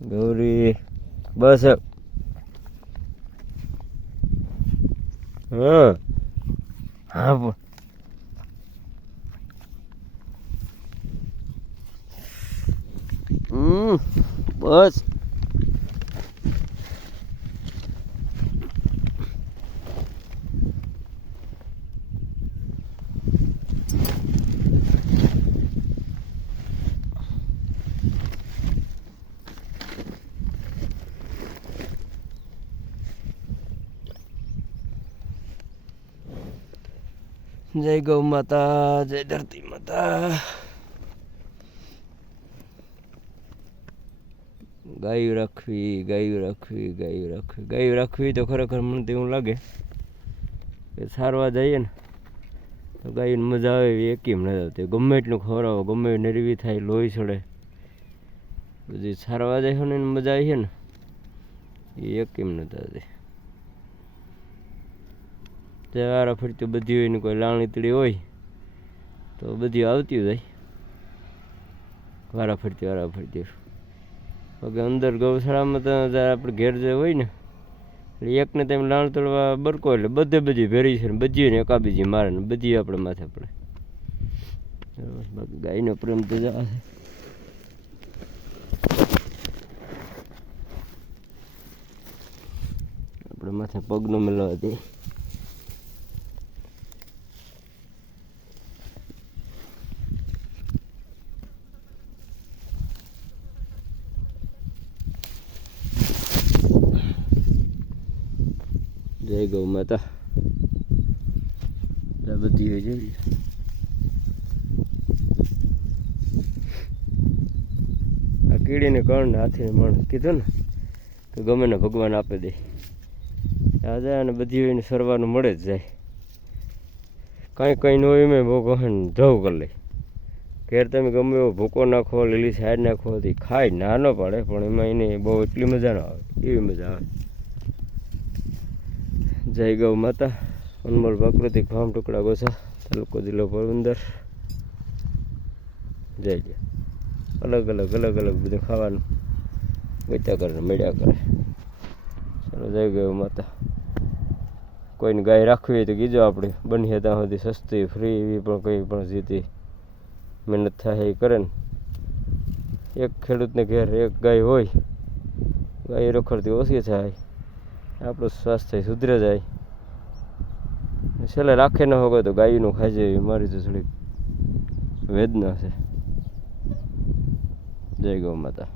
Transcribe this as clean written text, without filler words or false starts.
ગૌરી બસ. હા હા બસ. જય ગૌ માતા, જય ધરતી માતા. ગાયું રાખવી, ગાયું રાખવી, ગાયું રાખવી, ગાયું રાખવી તો ખરેખર મને તો એવું લાગે કે સારવા જઈએ ને તો ગાયને મજા આવે એવી એકેમ નથી આવતી. ગમે એટલું ખવડાવો, ગમે એવી નરવી થાય, લોહી ચડે, બધી સારવા જાય ને એને મજા આવી છે ને એ એકેમ નથી આવતી. વારા ફરતી બધી હોય ને કોઈ લાણીતળી હોય તો બધી આવતી જાય વારા ફરતી. બાકી અંદર ગૌશાળામાં તો આપણે ઘેર જે હોય ને એટલે એકને તેમ લાણ તળવા બરકો એટલે બધે બધી ભેરી છે ને બધી ને એકાબીજી મારે ને બધી આપણે માથે પડે. બાકી ગાયનો પ્રેમ તો જા છે. આપણે માથે પગનો મેળવા દે. જય ગૌ માતા. બધી હોય જોઈ આ કીડીને કણ હાથે માણસ કીધું ને કે ગમે ને ભગવાન આપે દે આ જાય અને બધી હોય ને સરવાનું મળે જ જાય. કંઈ ન હોય મેં બહુ કહે ને જવું કરી લે. ઘેર તમે ગમે એવો ભૂકો નાખો, લીલી સાઈડ નાખો તો ખાય ના ન પાડે, પણ એમાં એને બહુ એટલી મજા ન આવે, એવી મજા આવે. જય ગૌ માતા. અનમોલ પ્રાકૃતિક ફાર્મ ટુકડા ગોસા, તાલુકો જિલ્લો પોરબંદર. જય જય. અલગ અલગ બધું ખાવાનું વેચા કરે, મળ્યા કરે. ચાલો જય ગૌ માતા. કોઈને ગાય રાખવી હોય તો કીજો, આપણે બની ત્યાં સુધી સસ્તી ફ્રી એવી પણ કંઈ પણ જીતી મહેનત થાય એ કરે ને. એક ખેડૂતને ઘેર એક ગાય હોય, ગાય રખડતી ઓછી થાય, આપણું સ્વાસ્થ્ય સુધરે જાય. છેલ્લે રાખે ન હોય તો ગાયનું ખાઈ જાય, મારી તો થોડીક વેદના છે. જય ગૌ માતા.